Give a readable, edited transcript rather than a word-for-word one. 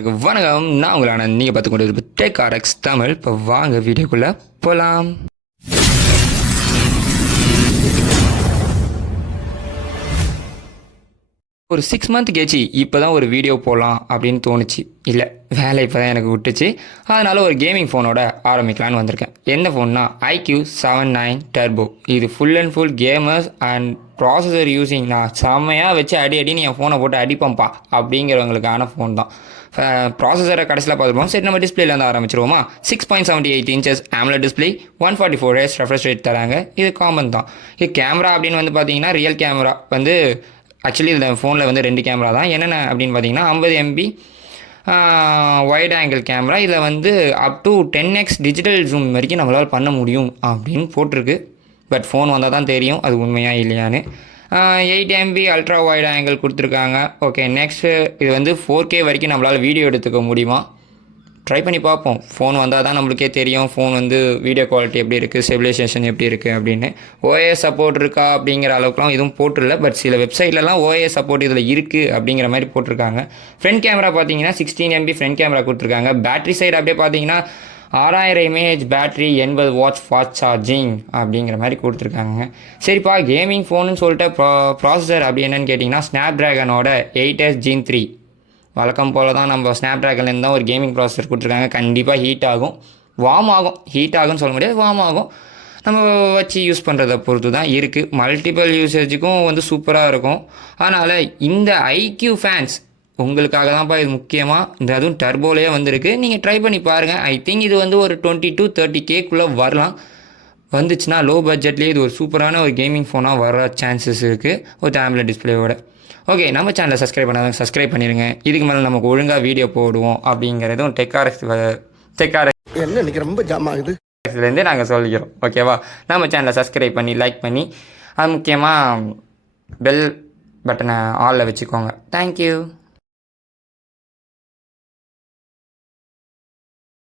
வணக்கம், நான் உங்களான நீங்கள் பார்த்து கொண்டு இருப்பது டெக் ஆர்எக்ஸ் தமிழ். இப்போ வாங்க வீடியோக்குள்ளே போகலாம். ஒரு 6 மந்த் கேச்சு இப்போ தான் ஒரு வீடியோ போடலாம் அப்படின்னு தோணுச்சு. இல்லை, வேலை இப்போ தான் எனக்கு விட்டுச்சு. அதனால் ஒரு கேமிங் ஃபோனோட ஆரம்பிக்கலான்னு வந்திருக்கேன். என்ன ஃபோன்னா IQ79 டர்போ. இது full and full gamers and processor using. நான் செம்மையாக வச்சு அடின்னு என் ஃபோனை போட்டு அடிப்பம்பா அப்படிங்கிறவங்களுக்கான ஃபோன் தான். ப்ராசஸரை கடைசியில் பார்த்துருப்போம். சரி, நம்ம டிஸ்பிளேல இருந்து ஆரம்பிச்சிருவோமா. 6.78 inches AMOLED display, 144 Hz refresh rate தராங்க. இது காமன் தான். இது கேமரா அப்படின்னு வந்து பார்த்தீங்கன்னா ரியல் கேமரா வந்து ஆக்சுவலி இந்த ஃபோனில் வந்து 2 கேமரா தான். என்னென்ன அப்படின்னு பார்த்தீங்கன்னா 50 MB வைட் ஆங்கிள் கேமரா. இதில் வந்து up to 10x digital zoom வரைக்கும் நம்மளால் பண்ண முடியும் அப்படின்னு போட்டிருக்கு. பட் ஃபோன் வந்தால் தான் தெரியும் அது உண்மையாக இல்லையான்னு. 8 MB அல்ட்ரா வைட் ஆங்கிள் கொடுத்துருக்காங்க. ஓகே, நெக்ஸ்ட்டு இது வந்து 4K வரைக்கும் நம்மளால் வீடியோ எடுத்துக்க முடியுமா? ட்ரை பண்ணி பார்ப்போம். ஃபோன் வந்தால் தான் நம்மளுக்கே தெரியும் ஃபோன் வந்து வீடியோ குவாலிட்டி எப்படி இருக்குது, ஸ்டெபிலைசேஷன் எப்படி இருக்குது அப்படின்னு. OIS சப்போர்ட் இருக்கா அப்படிங்கிற அளவுக்குலாம் எதுவும் போட்டுடல. பட் சில வெப்சைட்லலாம் OIS சப்போர்ட் இதில் இருக்குது அப்படிங்கிற மாதிரி போட்டிருக்காங்க. ஃப்ரண்ட் கேமரா பார்த்தீங்கன்னா 16 MB ஃப்ரண்ட் கேமரா கொடுத்துருக்காங்க. பேட்டரி சைடு அப்படியே பார்த்தீங்கன்னா 6000 mAh battery, 80 watts fast charging அப்படிங்கிற மாதிரி கொடுத்துருக்காங்க. சரிப்பா, கேமிங் ஃபோனுன்னு சொல்லிட்டு ப்ராசஸர் அப்படி என்னென்னு கேட்டிங்கன்னா ஸ்னாப்ட்ராகனோட 8S Gen 3. வழக்கம் போல் தான் நம்ம ஸ்னாப்ட்ராகன்லேருந்து தான் ஒரு கேமிங் ப்ராசஸர் கொடுத்துருக்காங்க. கண்டிப்பாக ஹீட் ஆகும், வார்ம் ஆகும். ஹீட் ஆகும்னு சொல்ல முடியாது, வார்ம் ஆகும். நம்ம வச்சு யூஸ் பண்ணுறதை பொறுத்து தான் இருக்குது. மல்டிபிள் யூசேஜுக்கும் வந்து சூப்பராக இருக்கும். அதனால் இந்த IQ ஃபேன்ஸ் உங்களுக்காக தான்ப்பா இது முக்கியமாக. இந்த அதுவும் டர்போலேயே வந்திருக்கு. நீங்கள் ட்ரை பண்ணி பாருங்கள். ஐ திங்க் இது வந்து ஒரு 20 to 30Kக்குள்ளே வரலாம். வந்துச்சுன்னா லோ பட்ஜெட்லேயே இது ஒரு சூப்பரான ஒரு கேமிங் ஃபோனாக வர சான்சஸ் இருக்குது ஒரு AMOLED டிஸ்பிளேயோட. ஓகே, நம்ம சேனலை சப்ஸ்கிரைப் பண்ணாதான் சப்ஸ்கிரைப் பண்ணிடுங்க. இதுக்கு மேலே நமக்கு ஒழுங்காக வீடியோ போடுவோம் அப்படிங்கிறதும் டெக் ஆர்எக்ஸ் என்ன இன்னைக்கு ரொம்ப ஜாம் ஆகுது இருந்து நாங்கள் சொல்லிக்கிறோம். ஓகேவா, நம்ம சேனலை சப்ஸ்கிரைப் பண்ணி லைக் பண்ணி அது முக்கியமாக பெல் பட்டனை ஆலில் வச்சுக்கோங்க. தேங்க்யூ.